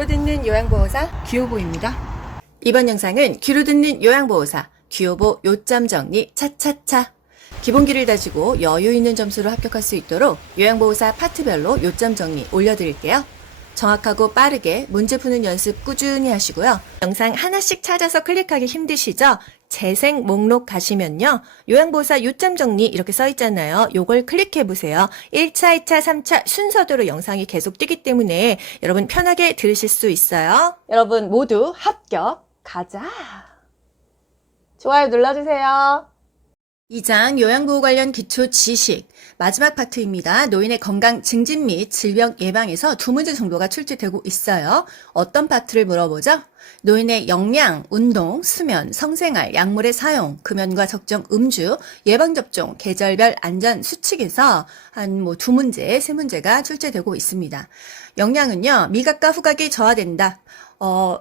귀로 듣는 요양보호사 귀요보입니다. 이번 영상은 귀로 듣는 요양보호사 귀요보 요점 정리 차차차. 기본기를 다지고 여유 있는 점수로 합격할 수 있도록 요양보호사 파트별로 요점 정리 올려드릴게요. 정확하고 빠르게 문제 푸는 연습 꾸준히 하시고요. 영상 하나씩 찾아서 클릭하기 힘드시죠? 재생 목록 가시면요. 요양보호사 요점 정리 이렇게 써있잖아요. 요걸 클릭해보세요. 1차, 2차, 3차 순서대로 영상이 계속 뜨기 때문에 여러분 편하게 들으실 수 있어요. 여러분 모두 합격 가자. 좋아요 눌러주세요. 2장 요양보호 관련 기초 지식 마지막 파트입니다. 노인의 건강 증진 및 질병 예방에서 두 문제 정도가 출제되고 있어요. 어떤 파트를 물어보죠? 노인의 영양, 운동, 수면, 성생활, 약물의 사용, 금연과 적정 음주, 예방접종, 계절별 안전 수칙에서 한 두 문제, 세 문제가 출제되고 있습니다. 영양은요, 미각과 후각이 저하된다.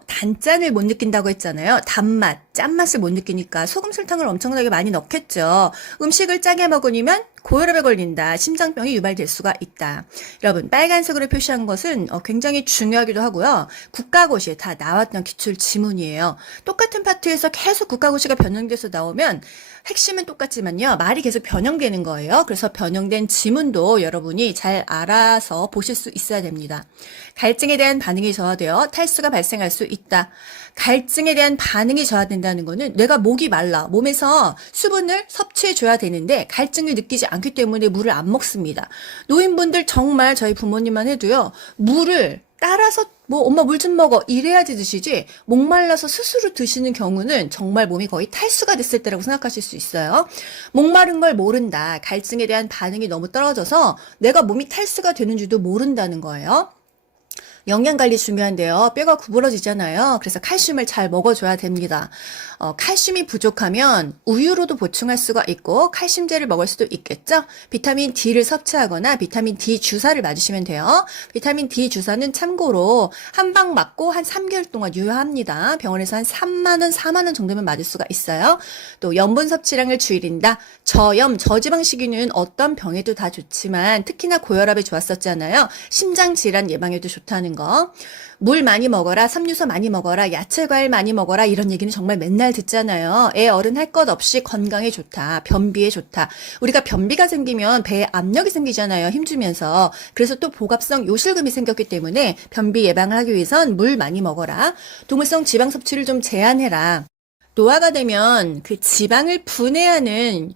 단짠을 못 느낀다고 했잖아요. 단맛, 짠맛을 못 느끼니까 소금, 설탕을 엄청나게 많이 넣겠죠. 음식을 짜게 먹으면 고혈압에 걸린다. 심장병이 유발될 수가 있다. 여러분, 빨간색으로 표시한 것은 굉장히 중요하기도 하고요. 국가고시에 다 나왔던 기출 지문이에요. 똑같은 파트에서 계속 국가고시가 변형돼서 나오면 핵심은 똑같지만요. 말이 계속 변형되는 거예요. 그래서 변형된 지문도 여러분이 잘 알아서 보실 수 있어야 됩니다. 갈증에 대한 반응이 저하되어 탈수가 발생할 수 있다. 갈증에 대한 반응이 저하된다는 거는 내가 목이 말라 몸에서 수분을 섭취해줘야 되는데 갈증을 느끼지 않기 때문에 물을 안 먹습니다. 노인분들 정말 저희 부모님만 해도요. 물을 따라서 엄마 물 좀 먹어 이래야지 드시지 목말라서 스스로 드시는 경우는 정말 몸이 거의 탈수가 됐을 때라고 생각하실 수 있어요. 목마른 걸 모른다. 갈증에 대한 반응이 너무 떨어져서 내가 몸이 탈수가 되는지도 모른다는 거예요. 영양관리 중요한데요. 뼈가 구부러지잖아요. 그래서 칼슘을 잘 먹어줘야 됩니다. 칼슘이 부족하면 우유로도 보충할 수가 있고 칼슘제를 먹을 수도 있겠죠. 비타민 D를 섭취하거나 비타민 D 주사를 맞으시면 돼요. 비타민 D 주사는 참고로 한 방 맞고 한 3개월 동안 유효합니다. 병원에서 한 3만 원, 4만 원 정도면 맞을 수가 있어요. 또 염분 섭취량을 줄인다. 저염, 저지방 식이는 어떤 병에도 다 좋지만 특히나 고혈압에 좋았었잖아요. 심장질환 예방에도 좋다는 거. 물 많이 먹어라, 섬유소 많이 먹어라, 야채 과일 많이 먹어라 이런 얘기는 정말 맨날 듣잖아요. 애 어른 할 것 없이 건강에 좋다, 변비에 좋다. 우리가 변비가 생기면 배에 압력이 생기잖아요. 힘주면서. 그래서 또 복압성 요실금이 생겼기 때문에 변비 예방을 하기 위해선 물 많이 먹어라. 동물성 지방 섭취를 좀 제한해라. 노화가 되면 그 지방을 분해하는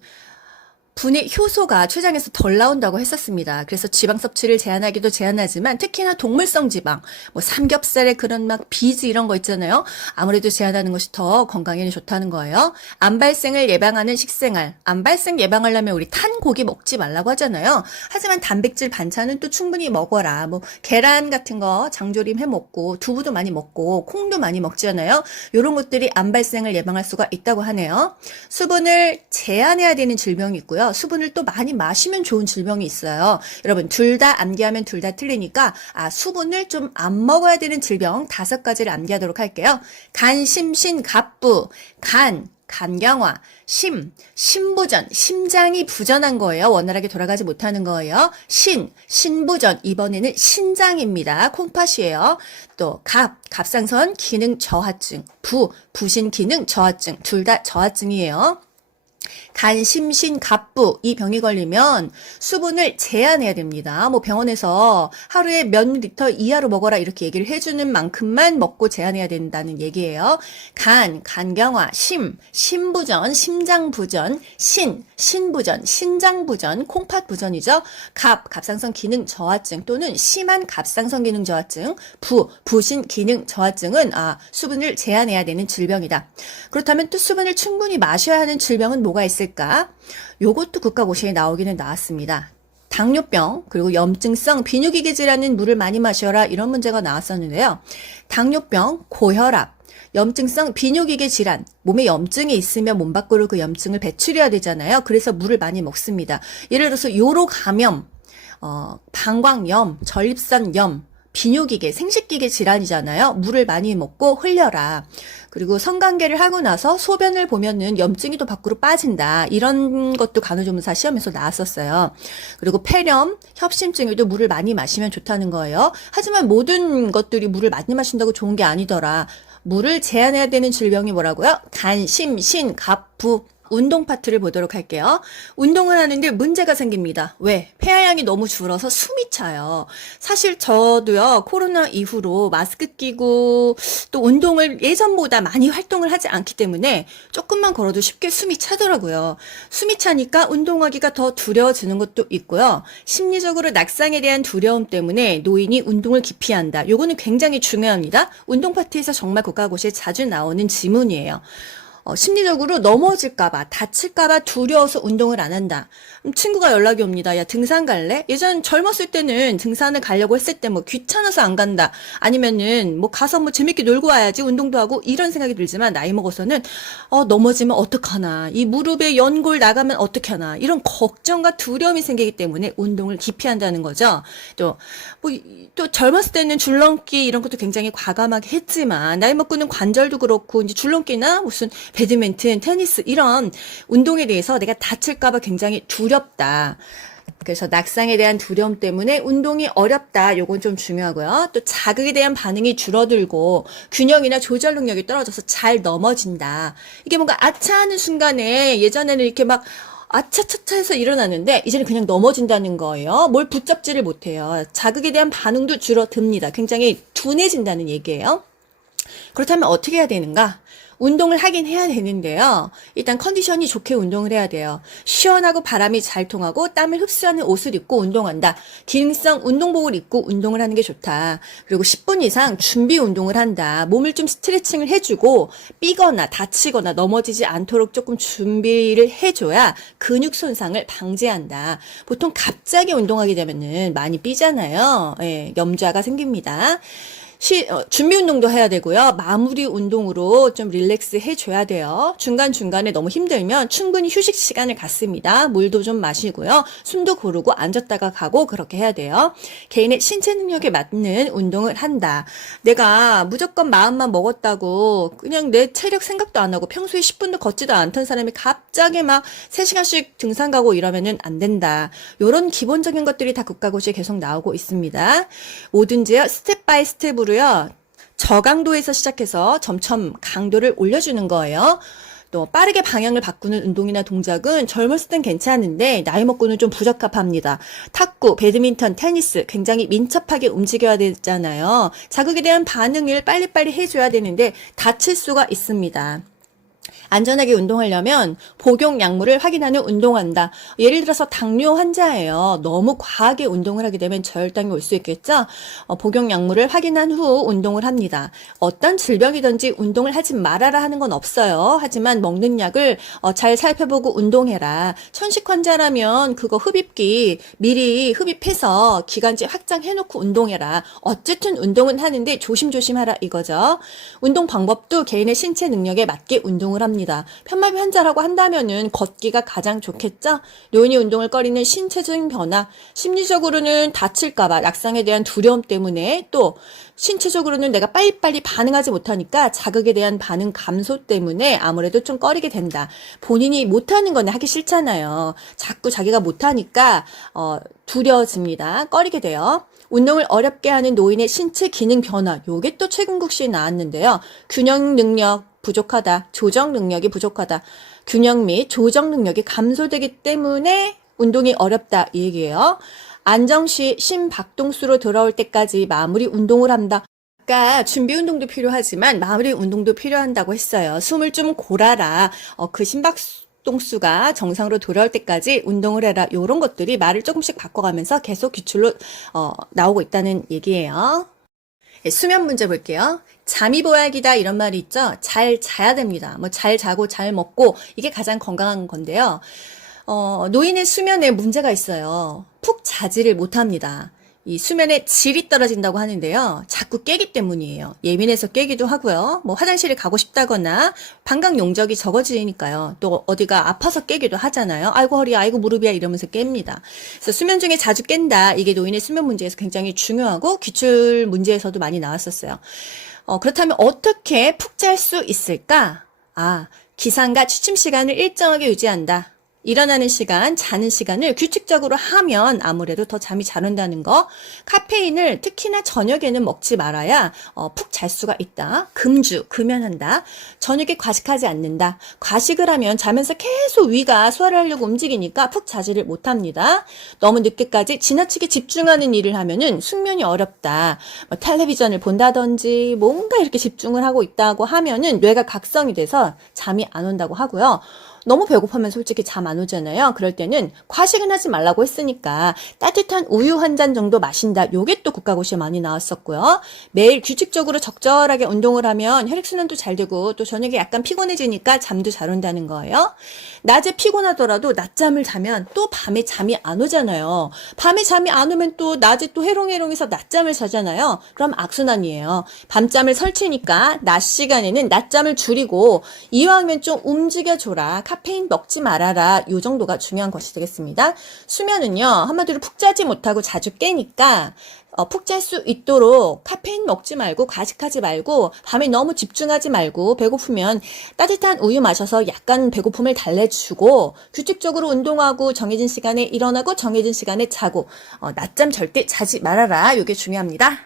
분해 효소가 췌장에서 덜 나온다고 했었습니다. 그래서 지방 섭취를 제한하기도 제한하지만 특히나 동물성 지방, 삼겹살에 그런 비즈 이런 거 있잖아요. 아무래도 제한하는 것이 더 건강에는 좋다는 거예요. 암 발생을 예방하는 식생활. 암 발생 예방하려면 우리 탄 고기 먹지 말라고 하잖아요. 하지만 단백질 반찬은 또 충분히 먹어라. 계란 같은 거 장조림 해 먹고 두부도 많이 먹고 콩도 많이 먹잖아요. 이런 것들이 암 발생을 예방할 수가 있다고 하네요. 수분을 제한해야 되는 질병이 있고요. 수분을 또 많이 마시면 좋은 질병이 있어요. 여러분 둘 다 암기하면 둘 다 틀리니까 수분을 좀 안 먹어야 되는 질병 5가지를 암기하도록 할게요. 간, 심, 신, 갑부. 간경화, 신부전, 심장이 부전한 거예요. 원활하게 돌아가지 못하는 거예요. 신부전, 이번에는 신장입니다. 콩팥이에요. 또 갑상선 기능 저하증, 부신 기능 저하증, 둘 다 저하증이에요. 간, 심신, 갑부 이 병이 걸리면 수분을 제한해야 됩니다. 병원에서 하루에 몇 리터 이하로 먹어라 이렇게 얘기를 해주는 만큼만 먹고 제한해야 된다는 얘기예요. 간경화, 신부전, 심장부전, 신부전, 신장부전, 콩팥부전이죠. 갑상선 기능 저하증 또는 심한 갑상선 기능 저하증, 부신 기능 저하증은 수분을 제한해야 되는 질병이다. 그렇다면 또 수분을 충분히 마셔야 하는 질병은 뭐가 있을까? 요것도 국가고시에 나오기는 나왔습니다. 당뇨병, 그리고 염증성 비뇨기계 질환은 물을 많이 마셔라 이런 문제가 나왔었는데요. 당뇨병, 고혈압, 염증성 비뇨기계 질환, 몸에 염증이 있으면 몸 밖으로 그 염증을 배출해야 되잖아요. 그래서 물을 많이 먹습니다. 예를 들어서 요로 감염, 방광염, 전립선염, 비뇨기계, 생식기계 질환이잖아요. 물을 많이 먹고 흘려라. 그리고 성관계를 하고 나서 소변을 보면은 염증이 또 밖으로 빠진다. 이런 것도 간호조무사 시험에서 나왔었어요. 그리고 폐렴, 협심증에도 물을 많이 마시면 좋다는 거예요. 하지만 모든 것들이 물을 많이 마신다고 좋은 게 아니더라. 물을 제한해야 되는 질병이 뭐라고요? 간, 심, 신, 갑, 부. 운동 파트를 보도록 할게요. 운동을 하는데 문제가 생깁니다. 왜? 폐하량이 너무 줄어서 숨이 차요. 사실 저도요, 코로나 이후로 마스크 끼고 또 운동을 예전보다 많이 활동을 하지 않기 때문에 조금만 걸어도 쉽게 숨이 차더라고요. 숨이 차니까 운동하기가 더 두려워지는 것도 있고요. 심리적으로 낙상에 대한 두려움 때문에 노인이 운동을 기피한다. 요거는 굉장히 중요합니다. 운동 파트에서 정말 국가고시에 자주 나오는 지문이에요. 심리적으로 넘어질까봐, 다칠까봐 두려워서 운동을 안 한다. 친구가 연락이 옵니다. 야, 등산 갈래? 예전 젊었을 때는 등산을 가려고 했을 때 뭐 귀찮아서 안 간다. 아니면은 뭐 가서 뭐 재밌게 놀고 와야지 운동도 하고 이런 생각이 들지만 나이 먹어서는 넘어지면 어떡하나. 이 무릎에 연골 나가면 어떡하나. 이런 걱정과 두려움이 생기기 때문에 운동을 기피한다는 거죠. 또 젊었을 때는 줄넘기 이런 것도 굉장히 과감하게 했지만 나이 먹고는 관절도 그렇고 이제 줄넘기나 무슨 배드민턴, 테니스 이런 운동에 대해서 내가 다칠까봐 굉장히 두렵다. 그래서 낙상에 대한 두려움 때문에 운동이 어렵다. 요건 좀 중요하고요. 또 자극에 대한 반응이 줄어들고 균형이나 조절 능력이 떨어져서 잘 넘어진다. 이게 뭔가 아차 하는 순간에 예전에는 이렇게 막 아차차차 해서 일어나는데 이제는 그냥 넘어진다는 거예요. 뭘 붙잡지를 못해요. 자극에 대한 반응도 줄어듭니다. 굉장히 둔해진다는 얘기예요. 그렇다면 어떻게 해야 되는가? 운동을 하긴 해야 되는데요. 일단 컨디션이 좋게 운동을 해야 돼요. 시원하고 바람이 잘 통하고 땀을 흡수하는 옷을 입고 운동한다. 기능성 운동복을 입고 운동을 하는 게 좋다. 그리고 10분 이상 준비 운동을 한다. 몸을 좀 스트레칭을 해주고 삐거나 다치거나 넘어지지 않도록 조금 준비를 해줘야 근육 손상을 방지한다. 보통 갑자기 운동하게 되면은 많이 삐잖아요. 예, 염좌가 생깁니다. 준비 운동도 해야 되고요. 마무리 운동으로 좀 릴렉스 해줘야 돼요. 중간중간에 너무 힘들면 충분히 휴식 시간을 갖습니다. 물도 좀 마시고요. 숨도 고르고 앉았다가 가고 그렇게 해야 돼요. 개인의 신체 능력에 맞는 운동을 한다. 내가 무조건 마음만 먹었다고 그냥 내 체력 생각도 안 하고 평소에 10분도 걷지도 않던 사람이 갑자기 막 3시간씩 등산 가고 이러면은 안 된다. 요런 기본적인 것들이 다 국가고시에 계속 나오고 있습니다. 뭐든지요. 스텝 바이 스텝으로 저강도에서 시작해서 점점 강도를 올려주는 거예요. 또 빠르게 방향을 바꾸는 운동이나 동작은 젊었을 땐 괜찮은데 나이 먹고는 좀 부적합합니다. 탁구, 배드민턴, 테니스 굉장히 민첩하게 움직여야 되잖아요. 자극에 대한 반응을 빨리빨리 해줘야 되는데 다칠 수가 있습니다. 안전하게 운동하려면 복용 약물을 확인하는 운동한다. 예를 들어서 당뇨 환자예요. 너무 과하게 운동을 하게 되면 저혈당이 올 수 있겠죠. 복용 약물을 확인한 후 운동을 합니다. 어떤 질병이든지 운동을 하지 말아라 하는 건 없어요. 하지만 먹는 약을 잘 살펴보고 운동해라. 천식 환자라면 그거 흡입기 미리 흡입해서 기간제 확장해놓고 운동해라. 어쨌든 운동은 하는데 조심조심하라 이거죠. 운동 방법도 개인의 신체 능력에 맞게 운동을 합니다. 편마비 환자라고 한다면은 걷기가 가장 좋겠죠? 노인이 운동을 꺼리는 신체적인 변화, 심리적으로는 다칠까봐 낙상에 대한 두려움 때문에 또 신체적으로는 내가 빨리빨리 반응하지 못하니까 자극에 대한 반응 감소 때문에 아무래도 좀 꺼리게 된다. 본인이 못하는 건 하기 싫잖아요. 자꾸 자기가 못하니까 두려워집니다. 꺼리게 돼요. 운동을 어렵게 하는 노인의 신체 기능 변화, 요게 또 최근국시에 나왔는데요. 균형 능력 부족하다, 조정 능력이 부족하다, 균형 및 조정 능력이 감소되기 때문에 운동이 어렵다 이 얘기예요. 안정시 심박동수로 돌아올 때까지 마무리 운동을 한다. 아까 준비 운동도 필요하지만 마무리 운동도 필요한다고 했어요. 숨을 좀 골아라. 그 심박동수가 정상으로 돌아올 때까지 운동을 해라. 이런 것들이 말을 조금씩 바꿔가면서 계속 기출로 나오고 있다는 얘기예요. 수면 문제 볼게요. 잠이 보약이다 이런 말이 있죠. 잘 자야 됩니다. 뭐 잘 자고 잘 먹고 이게 가장 건강한 건데요. 노인의 수면에 문제가 있어요. 푹 자지를 못합니다. 이 수면의 질이 떨어진다고 하는데요. 자꾸 깨기 때문이에요. 예민해서 깨기도 하고요. 뭐 화장실에 가고 싶다거나 방광 용적이 적어지니까요. 또 어디가 아파서 깨기도 하잖아요. 아이고 허리야, 아이고 무릎이야 이러면서 깹니다. 그래서 수면 중에 자주 깬다. 이게 노인의 수면 문제에서 굉장히 중요하고 기출 문제에서도 많이 나왔었어요. 그렇다면 어떻게 푹 잘 수 있을까? 기상과 취침 시간을 일정하게 유지한다. 일어나는 시간, 자는 시간을 규칙적으로 하면 아무래도 더 잠이 잘 온다는 거. 카페인을 특히나 저녁에는 먹지 말아야 푹 잘 수가 있다. 금연한다. 저녁에 과식하지 않는다. 과식을 하면 자면서 계속 위가 소화를 하려고 움직이니까 푹 자지를 못합니다. 너무 늦게까지 지나치게 집중하는 일을 하면은 숙면이 어렵다. 텔레비전을 본다든지 뭔가 이렇게 집중을 하고 있다고 하면은 뇌가 각성이 돼서 잠이 안 온다고 하고요. 너무 배고프면 솔직히 잠 안 오잖아요. 그럴 때는 과식은 하지 말라고 했으니까 따뜻한 우유 한 잔 정도 마신다. 요게 또 국가고시에 많이 나왔었고요. 매일 규칙적으로 적절하게 운동을 하면 혈액순환도 잘 되고 또 저녁에 약간 피곤해지니까 잠도 잘 온다는 거예요. 낮에 피곤하더라도 낮잠을 자면 또 밤에 잠이 안 오잖아요. 밤에 잠이 안 오면 또 낮에 또 해롱해롱해서 낮잠을 자잖아요. 그럼 악순환이에요. 밤잠을 설치니까 낮 시간에는 낮잠을 줄이고 이왕이면 좀 움직여줘라. 카페인 먹지 말아라. 요 정도가 중요한 것이 되겠습니다. 수면은요, 한마디로 푹 자지 못하고 자주 깨니까 푹 잘 수 있도록 카페인 먹지 말고 과식하지 말고 밤에 너무 집중하지 말고 배고프면 따뜻한 우유 마셔서 약간 배고픔을 달래주고 규칙적으로 운동하고 정해진 시간에 일어나고 정해진 시간에 자고 낮잠 절대 자지 말아라. 이게 중요합니다.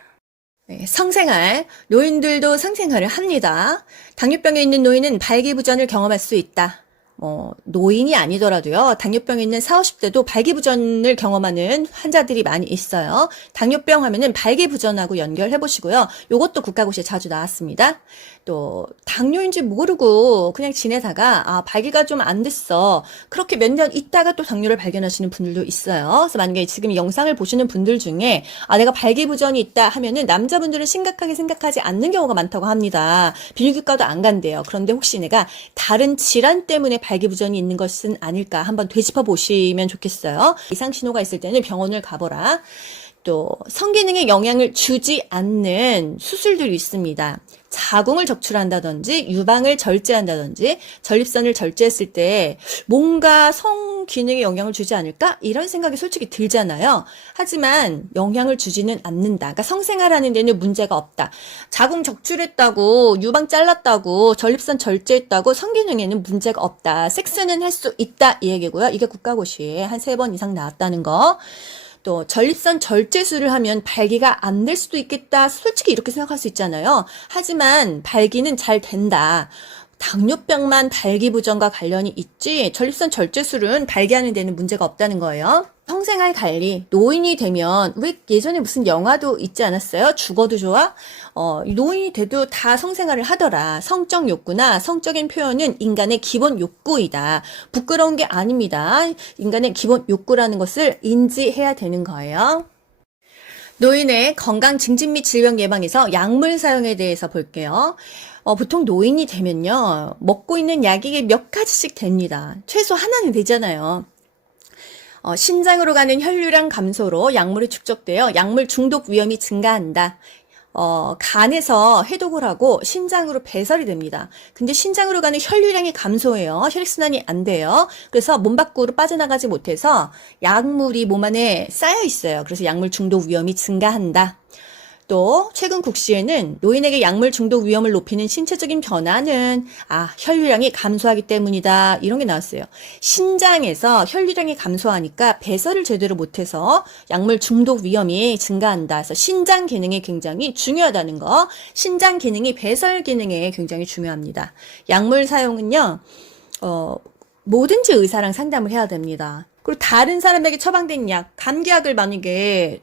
네, 성생활. 노인들도 성생활을 합니다. 당뇨병에 있는 노인은 발기부전을 경험할 수 있다. 노인이 아니더라도요, 당뇨병에 있는 40, 50대도 발기부전을 경험하는 환자들이 많이 있어요. 당뇨병 하면은 발기부전하고 연결해 보시고요. 요것도 국가고시에 자주 나왔습니다. 또, 당뇨인지 모르고 그냥 지내다가, 발기가 좀 안 됐어. 그렇게 몇 년 있다가 또 당뇨를 발견하시는 분들도 있어요. 그래서 만약에 지금 영상을 보시는 분들 중에, 내가 발기부전이 있다 하면은 남자분들은 심각하게 생각하지 않는 경우가 많다고 합니다. 비뇨기과도 안 간대요. 그런데 혹시 내가 다른 질환 때문에 발기부전이 있는 것은 아닐까 한번 되짚어 보시면 좋겠어요. 이상 신호가 있을 때는 병원을 가보라. 또 성기능에 영향을 주지 않는 수술들이 있습니다. 자궁을 적출한다든지 유방을 절제한다든지 전립선을 절제했을 때 뭔가 성기능에 영향을 주지 않을까? 이런 생각이 솔직히 들잖아요. 하지만 영향을 주지는 않는다. 그러니까 성생활하는 데는 문제가 없다. 자궁 적출했다고 유방 잘랐다고 전립선 절제했다고 성기능에는 문제가 없다. 섹스는 할 수 있다 이 얘기고요. 이게 국가고시에 한 3번 이상 나왔다는 거. 또 전립선 절제술을 하면 발기가 안 될 수도 있겠다. 솔직히 이렇게 생각할 수 있잖아요. 하지만 발기는 잘 된다. 당뇨병만 발기부전과 관련이 있지 전립선 절제술은 발기하는 데는 문제가 없다는 거예요. 성생활 관리, 노인이 되면 왜 예전에 무슨 영화도 있지 않았어요? 죽어도 좋아? 노인이 돼도 다 성생활을 하더라. 성적 욕구나 성적인 표현은 인간의 기본 욕구이다. 부끄러운 게 아닙니다. 인간의 기본 욕구라는 것을 인지해야 되는 거예요. 노인의 건강 증진 및 질병 예방에서 약물 사용에 대해서 볼게요. 보통 노인이 되면요, 먹고 있는 약이 몇 가지씩 됩니다. 최소 하나는 되잖아요. 신장으로 가는 혈류량 감소로 약물이 축적되어 약물 중독 위험이 증가한다. 간에서 해독을 하고 신장으로 배설이 됩니다. 근데 신장으로 가는 혈류량이 감소해요. 혈액순환이 안 돼요. 그래서 몸 밖으로 빠져나가지 못해서 약물이 몸 안에 쌓여 있어요. 그래서 약물 중독 위험이 증가한다. 또 최근 국시에는 노인에게 약물 중독 위험을 높이는 신체적인 변화는 혈류량이 감소하기 때문이다. 이런 게 나왔어요. 신장에서 혈류량이 감소하니까 배설을 제대로 못해서 약물 중독 위험이 증가한다. 그래서 신장 기능이 굉장히 중요하다는 거. 신장 기능이 배설 기능에 굉장히 중요합니다. 약물 사용은요. 뭐든지 의사랑 상담을 해야 됩니다. 그리고 다른 사람에게 처방된 약, 감기약을 만약에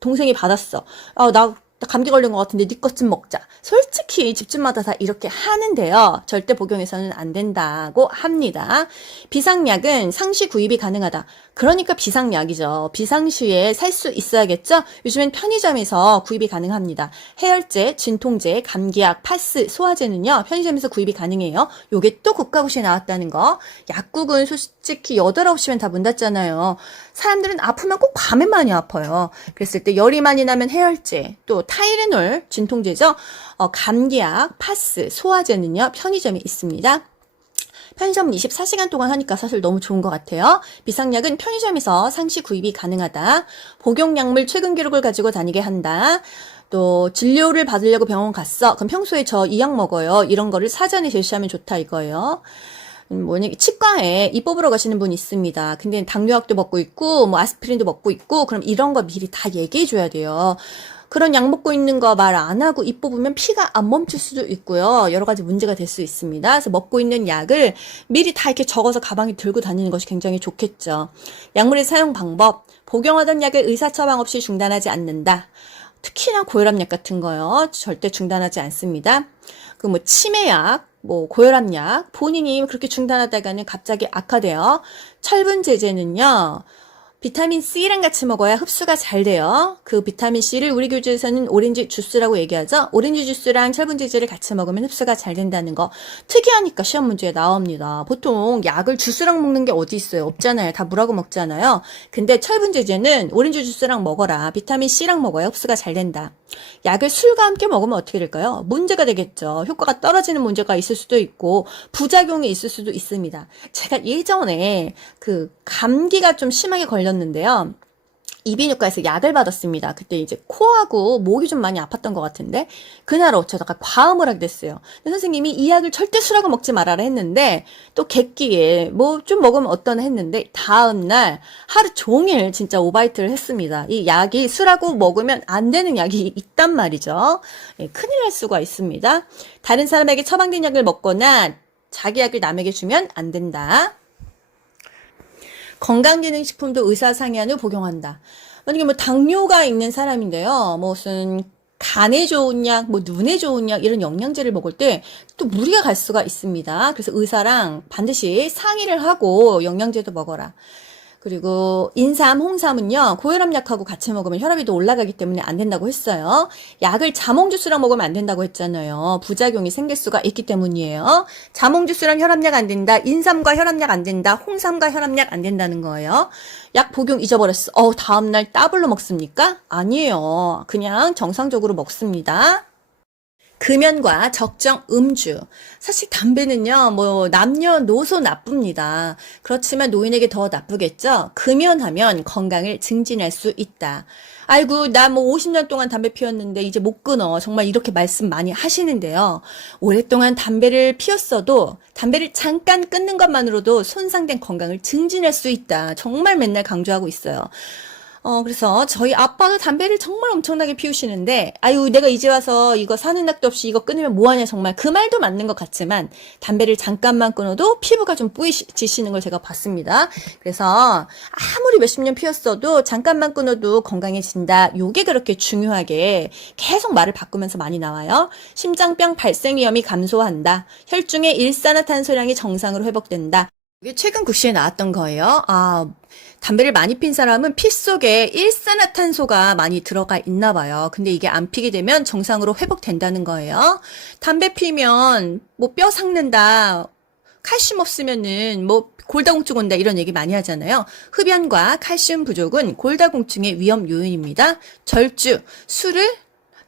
동생이 받았어. 나 감기 걸린 것 같은데 네 것 좀 먹자. 솔직히 집집마다 다 이렇게 하는데요. 절대 복용해서는 안 된다고 합니다. 비상약은 상시 구입이 가능하다. 그러니까 비상약이죠. 비상시에 살 수 있어야겠죠? 요즘엔 편의점에서 구입이 가능합니다. 해열제, 진통제, 감기약, 파스, 소화제는요. 편의점에서 구입이 가능해요. 요게 또 국가고시에 나왔다는 거. 약국은 솔직히 8, 9시면 다 문 닫잖아요. 사람들은 아프면 꼭 밤에 많이 아파요. 그랬을 때 열이 많이 나면 해열제, 또 타이레놀, 진통제죠. 감기약, 파스, 소화제는요, 편의점에 있습니다. 편의점은 24시간 동안 하니까 사실 너무 좋은 것 같아요. 비상약은 편의점에서 상시 구입이 가능하다. 복용약물 최근 기록을 가지고 다니게 한다. 또 진료를 받으려고 병원 갔어. 그럼 평소에 저 이 약 먹어요. 이런 거를 사전에 제시하면 좋다 이거예요. 뭐냐, 치과에 이 뽑으러 가시는 분이 있습니다. 근데 당뇨약도 먹고 있고, 뭐 아스피린도 먹고 있고, 그럼 이런 거 미리 다 얘기해 줘야 돼요. 그런 약 먹고 있는 거 말 안 하고 입 뽑으면 피가 안 멈출 수도 있고요. 여러 가지 문제가 될 수 있습니다. 그래서 먹고 있는 약을 미리 다 이렇게 적어서 가방에 들고 다니는 것이 굉장히 좋겠죠. 약물의 사용 방법, 복용하던 약을 의사 처방 없이 중단하지 않는다. 특히나 고혈압약 같은 거요. 절대 중단하지 않습니다. 그 뭐 치매약, 뭐 고혈압약 본인이 그렇게 중단하다가는 갑자기 악화돼요. 철분 제제는요. 비타민 C랑 같이 먹어야 흡수가 잘 돼요. 그 비타민 C를 우리 교재에서는 오렌지 주스라고 얘기하죠. 오렌지 주스랑 철분 제제를 같이 먹으면 흡수가 잘 된다는 거 특이하니까 시험 문제에 나옵니다. 보통 약을 주스랑 먹는 게 어디 있어요? 없잖아요. 다 물하고 먹잖아요. 근데 철분 제제는 오렌지 주스랑 먹어라. 비타민 C랑 먹어야 흡수가 잘 된다. 약을 술과 함께 먹으면 어떻게 될까요? 문제가 되겠죠. 효과가 떨어지는 문제가 있을 수도 있고 부작용이 있을 수도 있습니다. 제가 예전에 그 감기가 좀 심하게 걸렸는데요. 이비인후과에서 약을 받았습니다. 그때 이제 코하고 목이 좀 많이 아팠던 것 같은데 그날 어쩌다가 과음을 하게 됐어요. 근데 선생님이 이 약을 절대 술하고 먹지 말아라 했는데 또 객기에 뭐 좀 먹으면 어떠나 했는데 다음날 하루 종일 진짜 오바이트를 했습니다. 이 약이 술하고 먹으면 안 되는 약이 있단 말이죠. 예, 큰일 날 수가 있습니다. 다른 사람에게 처방된 약을 먹거나 자기 약을 남에게 주면 안 된다. 건강기능식품도 의사 상의한 후 복용한다. 만약에 뭐 당뇨가 있는 사람인데요. 무슨 간에 좋은 약, 뭐 눈에 좋은 약 이런 영양제를 먹을 때 또 무리가 갈 수가 있습니다. 그래서 의사랑 반드시 상의를 하고 영양제도 먹어라. 그리고 인삼, 홍삼은요. 고혈압 약하고 같이 먹으면 혈압이 더 올라가기 때문에 안 된다고 했어요. 약을 자몽 주스랑 먹으면 안 된다고 했잖아요. 부작용이 생길 수가 있기 때문이에요. 자몽 주스랑 혈압약 안 된다. 인삼과 혈압약 안 된다. 홍삼과 혈압약 안 된다는 거예요. 약 복용 잊어버렸어. 다음날 따블로 먹습니까? 아니에요. 그냥 정상적으로 먹습니다. 금연과 적정 음주. 사실 담배는요, 뭐, 남녀노소 나쁩니다. 그렇지만 노인에게 더 나쁘겠죠? 금연하면 건강을 증진할 수 있다. 아이고, 나 뭐 50년 동안 담배 피웠는데 이제 못 끊어. 정말 이렇게 말씀 많이 하시는데요. 오랫동안 담배를 피웠어도 담배를 잠깐 끊는 것만으로도 손상된 건강을 증진할 수 있다. 정말 맨날 강조하고 있어요. 그래서 저희 아빠도 담배를 정말 엄청나게 피우시는데, 아유, 내가 이제 와서 이거 사는 낙도 없이 이거 끊으면 뭐하냐, 정말. 그 말도 맞는 것 같지만, 담배를 잠깐만 끊어도 피부가 좀 뿌이지시는 걸 제가 봤습니다. 그래서, 아무리 몇십 년 피웠어도 잠깐만 끊어도 건강해진다. 요게 그렇게 중요하게 계속 말을 바꾸면서 많이 나와요. 심장병 발생 위험이 감소한다. 혈중의 일산화탄소량이 정상으로 회복된다. 이게 최근 국시에 나왔던 거예요. 담배를 많이 핀 사람은 피 속에 일산화탄소가 많이 들어가 있나 봐요. 근데 이게 안 피게 되면 정상으로 회복된다는 거예요. 담배 피면 뭐 뼈 삭는다. 칼슘 없으면은 뭐 골다공증 온다 이런 얘기 많이 하잖아요. 흡연과 칼슘 부족은 골다공증의 위험 요인입니다. 절주, 술을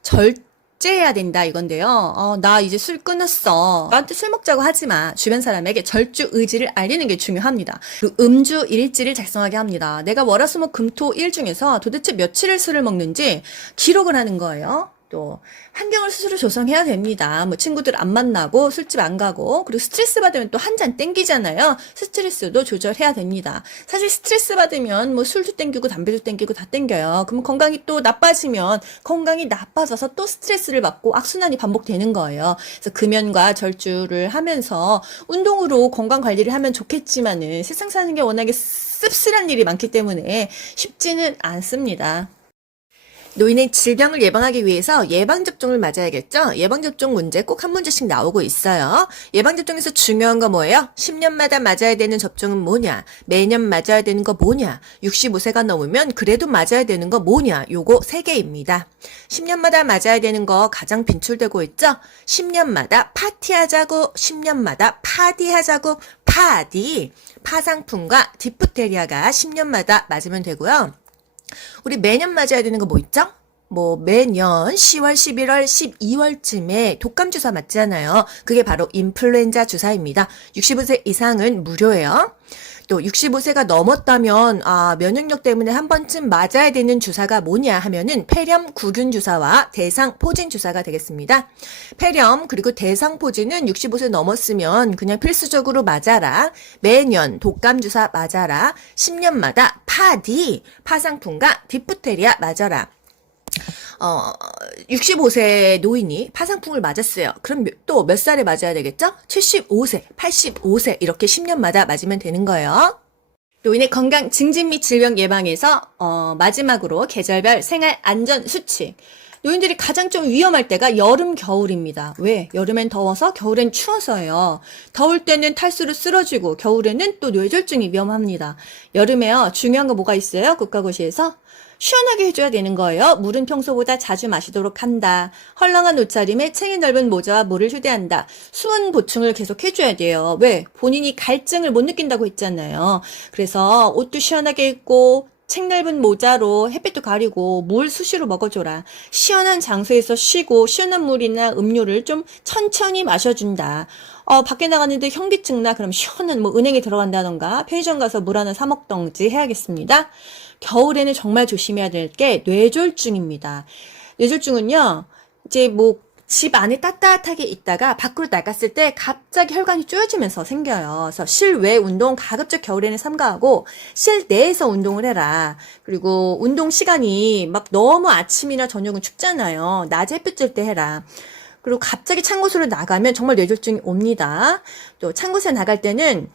절제해야 된다 이건데요. 나 이제 술 끊었어. 나한테 술 먹자고 하지 마. 주변 사람에게 절주 의지를 알리는 게 중요합니다. 그 음주 일지를 작성하게 합니다. 내가 월화수목금토 일 중에서 도대체 며칠을 술을 먹는지 기록을 하는 거예요. 또 환경을 스스로 조성해야 됩니다. 뭐 친구들 안 만나고 술집 안 가고 그리고 스트레스 받으면 또 한 잔 땡기잖아요. 스트레스도 조절해야 됩니다. 사실 스트레스 받으면 뭐 술도 땡기고 담배도 땡기고 다 땡겨요. 그럼 건강이 또 나빠지면 건강이 나빠져서 또 스트레스를 받고 악순환이 반복되는 거예요. 그래서 금연과 절주를 하면서 운동으로 건강 관리를 하면 좋겠지만은 세상 사는 게 워낙에 씁쓸한 일이 많기 때문에 쉽지는 않습니다. 노인의 질병을 예방하기 위해서 예방접종을 맞아야겠죠? 예방접종 문제 꼭 한 문제씩 나오고 있어요. 예방접종에서 중요한 거 뭐예요? 10년마다 맞아야 되는 접종은 뭐냐? 매년 맞아야 되는 거 뭐냐? 65세가 넘으면 그래도 맞아야 되는 거 뭐냐? 요거 3개입니다. 10년마다 맞아야 되는 거 가장 빈출되고 있죠? 10년마다 파티하자고, 10년마다 파디하자고, 파디. 파상풍과 디프테리아가 10년마다 맞으면 되고요. 우리 매년 맞아야 되는 거 뭐 있죠? 뭐 매년 10월, 11월, 12월쯤에 독감 주사 맞잖아요. 그게 바로 인플루엔자 주사입니다. 65세 이상은 무료예요. 또 65세가 넘었다면 면역력 때문에 한 번쯤 맞아야 되는 주사가 뭐냐 하면은 폐렴 구균 주사와 대상 포진 주사가 되겠습니다. 폐렴 그리고 대상 포진은 65세 넘었으면 그냥 필수적으로 맞아라. 매년 독감 주사 맞아라. 10년마다 파디, 파상풍과 디프테리아 맞아라. 65세 노인이 파상풍을 맞았어요. 그럼 또 몇 살에 맞아야 되겠죠? 75세, 85세 이렇게 10년마다 맞으면 되는 거예요. 노인의 건강 증진 및 질병 예방에서 마지막으로 계절별 생활 안전 수칙. 노인들이 가장 좀 위험할 때가 여름, 겨울입니다. 왜? 여름엔 더워서, 겨울엔 추워서요. 더울 때는 탈수로 쓰러지고, 겨울에는 또 뇌졸중이 위험합니다. 여름에요, 중요한 거 뭐가 있어요? 국가고시에서? 시원하게 해줘야 되는 거예요. 물은 평소보다 자주 마시도록 한다. 헐렁한 옷차림에 챙이 넓은 모자와 물을 휴대한다. 수분 보충을 계속 해줘야 돼요. 왜? 본인이 갈증을 못 느낀다고 했잖아요. 그래서 옷도 시원하게 입고 책 넓은 모자로 햇빛도 가리고 물 수시로 먹어줘라. 시원한 장소에서 쉬고 시원한 물이나 음료를 좀 천천히 마셔준다. 밖에 나갔는데 현기증 나 그럼 시원한 은행에 들어간다던가 편의점 가서 물 하나 사 먹던지 해야겠습니다. 겨울에는 정말 조심해야 될 게 뇌졸중입니다. 뇌졸중은요, 이제 집 안에 따뜻하게 있다가 밖으로 나갔을 때 갑자기 혈관이 쪼여지면서 생겨요. 그래서 실외 운동 가급적 겨울에는 삼가하고 실내에서 운동을 해라. 그리고 운동 시간이 막 너무 아침이나 저녁은 춥잖아요. 낮에 햇빛 쬐 때 해라. 그리고 갑자기 찬 곳으로 나가면 정말 뇌졸중이 옵니다. 또 찬 곳에 나갈 때는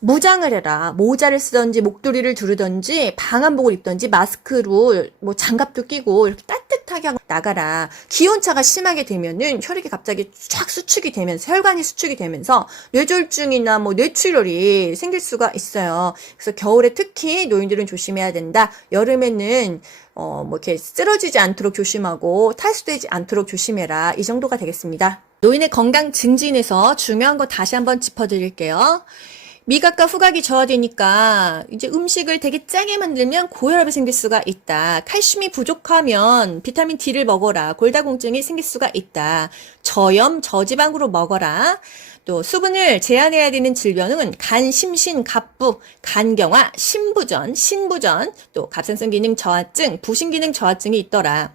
무장을 해라. 모자를 쓰던지 목도리를 두르던지 방한복을 입던지 마스크로 장갑도 끼고 이렇게 따뜻하게 하고 나가라. 기온차가 심하게 되면은 혈액이 갑자기 쫙 수축이 되면서 혈관이 수축이 되면서 뇌졸중이나 뇌출혈이 생길 수가 있어요. 그래서 겨울에 특히 노인들은 조심해야 된다. 여름에는 이렇게 쓰러지지 않도록 조심하고 탈수되지 않도록 조심해라. 이 정도가 되겠습니다. 노인의 건강 증진에서 중요한 거 다시 한번 짚어드릴게요. 미각과 후각이 저하되니까 이제 음식을 되게 짜게 만들면 고혈압이 생길 수가 있다. 칼슘이 부족하면 비타민 D를 먹어라. 골다공증이 생길 수가 있다. 저염, 저지방으로 먹어라. 또 수분을 제한해야 되는 질병은 간, 심신, 갑부, 간경화, 신부전, 또 갑상선 기능 저하증, 부신 기능 저하증이 있더라.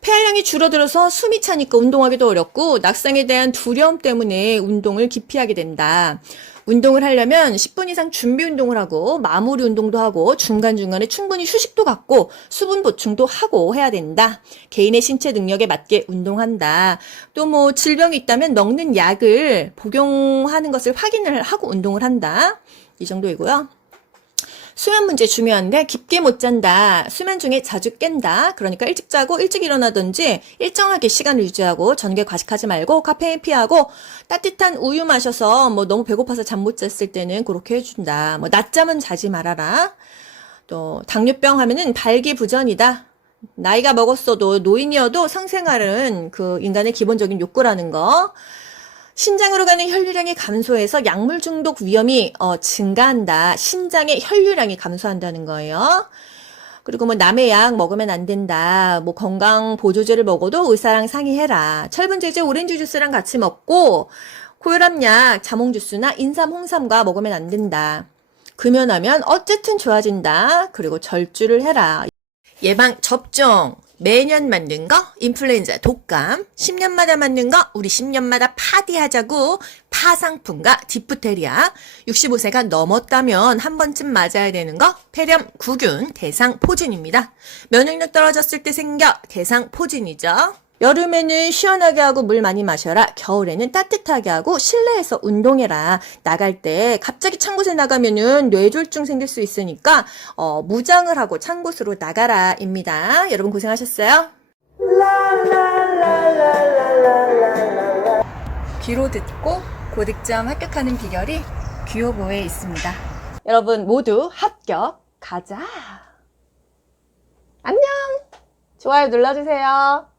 폐활량이 줄어들어서 숨이 차니까 운동하기도 어렵고 낙상에 대한 두려움 때문에 운동을 기피하게 된다. 운동을 하려면 10분 이상 준비 운동을 하고 마무리 운동도 하고 중간중간에 충분히 휴식도 갖고 수분 보충도 하고 해야 된다. 개인의 신체 능력에 맞게 운동한다. 또 질병이 있다면 먹는 약을 복용하는 것을 확인을 하고 운동을 한다. 이 정도이고요. 수면 문제 중요한데 깊게 못 잔다. 수면 중에 자주 깬다. 그러니까 일찍 자고 일찍 일어나든지 일정하게 시간을 유지하고 저녁에 과식하지 말고 카페인 피하고 따뜻한 우유 마셔서 너무 배고파서 잠 못 잤을 때는 그렇게 해준다. 낮잠은 자지 말아라. 또 당뇨병 하면은 발기부전이다. 나이가 먹었어도 노인이어도 성생활은 그 인간의 기본적인 욕구라는 거. 신장으로 가는 혈류량이 감소해서 약물 중독 위험이 증가한다. 신장의 혈류량이 감소한다는 거예요. 그리고 남의 약 먹으면 안 된다. 건강 보조제를 먹어도 의사랑 상의해라. 철분 제제 오렌지 주스랑 같이 먹고 고혈압약 자몽 주스나 인삼, 홍삼과 먹으면 안 된다. 금연하면 어쨌든 좋아진다. 그리고 절주를 해라. 예방 접종. 매년 맞는 거 인플루엔자 독감, 10년마다 맞는 거 우리 10년마다 파디하자고 파상풍과 디프테리아, 65세가 넘었다면 한 번쯤 맞아야 되는 거 폐렴, 구균, 대상 포진입니다. 면역력 떨어졌을 때 생겨 대상 포진이죠. 여름에는 시원하게 하고 물 많이 마셔라. 겨울에는 따뜻하게 하고 실내에서 운동해라. 나갈 때 갑자기 찬 곳에 나가면은 뇌졸중 생길 수 있으니까 무장을 하고 찬 곳으로 나가라 입니다. 여러분 고생하셨어요. 귀로 듣고 고득점 합격하는 비결이 귀요보에 있습니다. 여러분 모두 합격 가자. 안녕. 좋아요 눌러주세요.